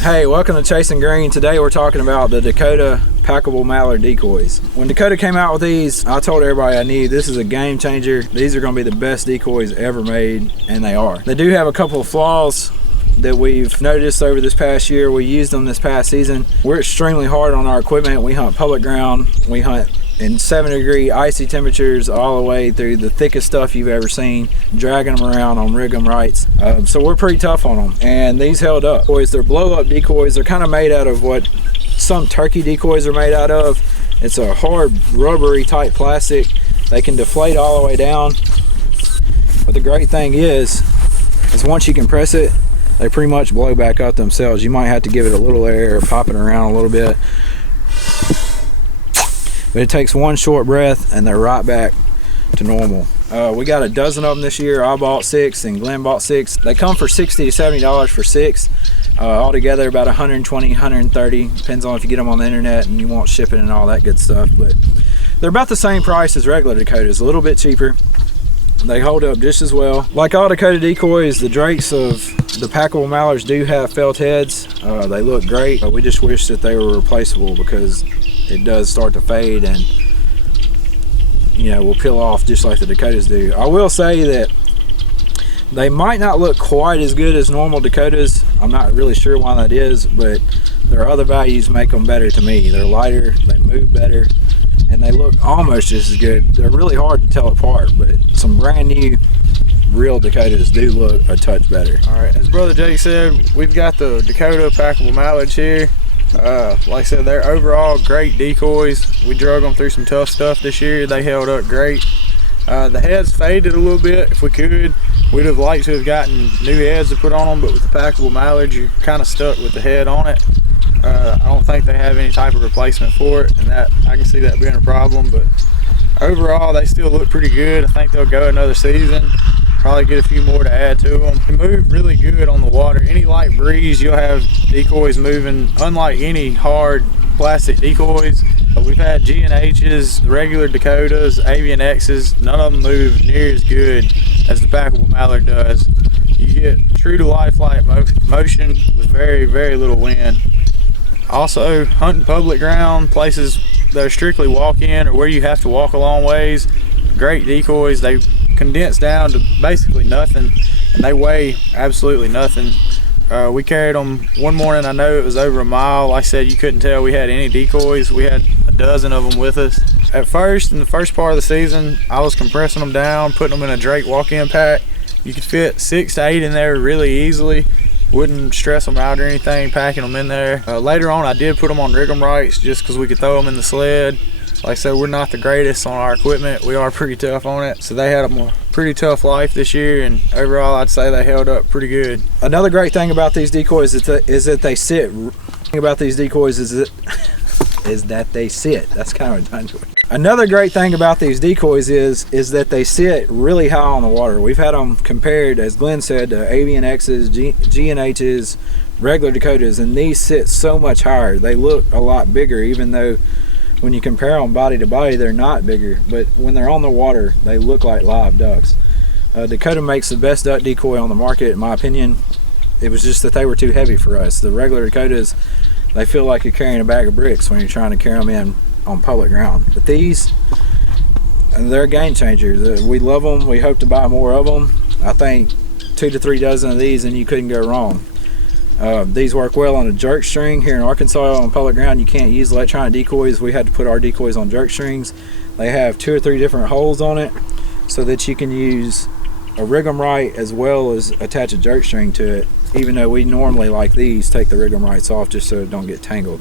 Hey, welcome to Chasing Green. Today we're talking about the Dakota Packable Mallard decoys. When Dakota came out with these, I told everybody I knew this is a game changer. These are going to be the best decoys ever made, and they are. They do have a couple of flaws that we've noticed over this past year. We used them this past season. We're extremely hard on our equipment. We hunt public ground. We hunt in 7-degree icy temperatures all the way through the thickest stuff you've ever seen, dragging them around on rig 'em rights. So we're pretty tough on them, and these held up. They're blow-up decoys. They're kind of made out of what some turkey decoys are made out of. It's a hard, rubbery type plastic. They can deflate all the way down. But the great thing is once you compress it, they pretty much blow back up themselves. You might have to give it a little air or pop it around a little bit. But it takes one short breath and they're right back to normal. We got a dozen of them this year. I bought 6 and Glenn bought 6. They come for $60 to $70 for 6. Altogether about $120, $130. Depends on if you get them on the internet and you want shipping and all that good stuff. But they're about the same price as regular Dakotas, a little bit cheaper. They hold up just as well. Like all Dakota decoys, the drakes of the Packable Mallards do have felt heads. They look great. We just wish that they were replaceable because it does start to fade and will peel off just like the Dakotas do. I will say that they might not look quite as good as normal Dakotas. I'm not really sure why that is, but their other values make them better to me. They're lighter, they move better, and they look almost just as good. They're really hard to tell apart, but some brand new real Dakotas do look a touch better. All right, as Brother Jake said, we've got the Dakota Packable Mallards here. Like I said, they're overall great decoys. We drug them through some tough stuff this year. They held up great. The heads faded a little bit. If we could, we'd have liked to have gotten new heads to put on them, but with the Packable Mallards, you're kind of stuck with the head on it. I don't think they have any type of replacement for it, and that I can see that being a problem, but overall they still look pretty good. I think they'll go another season. Probably get a few more to add to them. They move really good on the water. Any light breeze, you'll have decoys moving, unlike any hard plastic decoys. We've had G&H's, regular Dakotas, Avian X's. None of them move near as good as the Packable Mallard does. You get true to life like motion with very, very little wind. Also, hunting public ground, places that are strictly walk-in or where you have to walk a long ways, great decoys. They condense down to basically nothing, and they weigh absolutely nothing. We carried them one morning. I know it was over a mile. Like I said, you couldn't tell we had any decoys. We had a dozen of them with us. At first, in the first part of the season, I was compressing them down, putting them in a Drake walk-in pack. You could fit 6 to 8 in there really easily. Wouldn't stress them out or anything, packing them in there. Later on, I did put them on rig 'em rights just because we could throw them in the sled. Like I said, we're not the greatest on our equipment. We are pretty tough on it. So they had a pretty tough life this year, and overall I'd say they held up pretty good. Another great thing about these decoys is that they sit. About these decoys is that they sit. That's kind of a tongue twister. Another great thing about these decoys is that they sit really high on the water. We've had them compared, as Glenn said, to Avian X's, G&H's, regular Dakotas, and these sit so much higher. They look a lot bigger, even though when you compare them body to body, they're not bigger, but when they're on the water, they look like live ducks. Dakota makes the best duck decoy on the market, in my opinion. It was just that they were too heavy for us. The regular Dakotas, they feel like you're carrying a bag of bricks when you're trying to carry them in on public ground. But these, they're a game changer. We love them. We hope to buy more of them. I think 2 to 3 dozen of these and you couldn't go wrong. These work well on a jerk string. Here in Arkansas on public ground, you can't use electronic decoys. We had to put our decoys on jerk strings. They have 2 or 3 different holes on it so that you can use a rig 'em right as well as attach a jerk string to it, even though we normally, like these, take the rig 'em rights off just so it don't get tangled.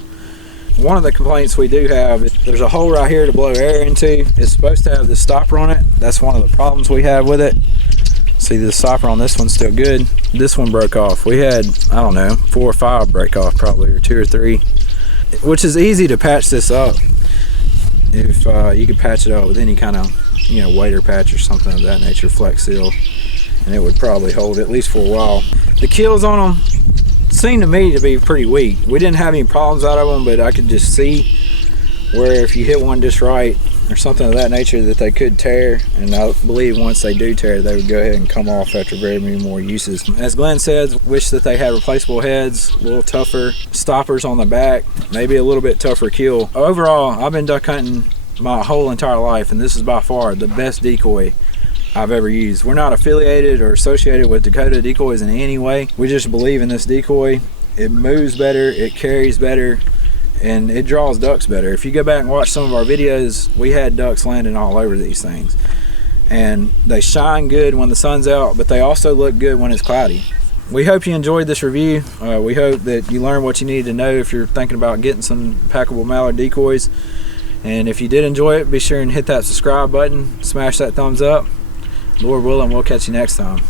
One of the complaints we do have is there's a hole right here to blow air into. It's supposed to have this stopper on it. That's one of the problems we have with it. See, the stopper on this one's still good. This one broke off. We had, I don't know, 4 or 5 break off probably, or 2 or 3, which is easy to patch this up. If you could patch it up with any kind of, waiter patch or something of that nature, Flex Seal, and it would probably hold at least for a while. The keels on them seem to me to be pretty weak. We didn't have any problems out of them, but I could just see where if you hit one just right, or something of that nature that they could tear, and I believe once they do tear, they would go ahead and come off after very many more uses. As Glenn said, wish that they had replaceable heads, a little tougher stoppers on the back, maybe a little bit tougher keel. Overall, I've been duck hunting my whole entire life, and this is by far the best decoy I've ever used. We're not affiliated or associated with Dakota Decoys in any way. We just believe in this decoy. It moves better, it carries better, and it draws ducks better. If you go back and watch some of our videos, we had ducks landing all over these things. And they shine good when the sun's out, but they also look good when it's cloudy. We hope you enjoyed this review. We hope that you learned what you need to know if you're thinking about getting some packable mallard decoys. And if you did enjoy it, be sure and hit that subscribe button, smash that thumbs up. Lord willing, we'll catch you next time.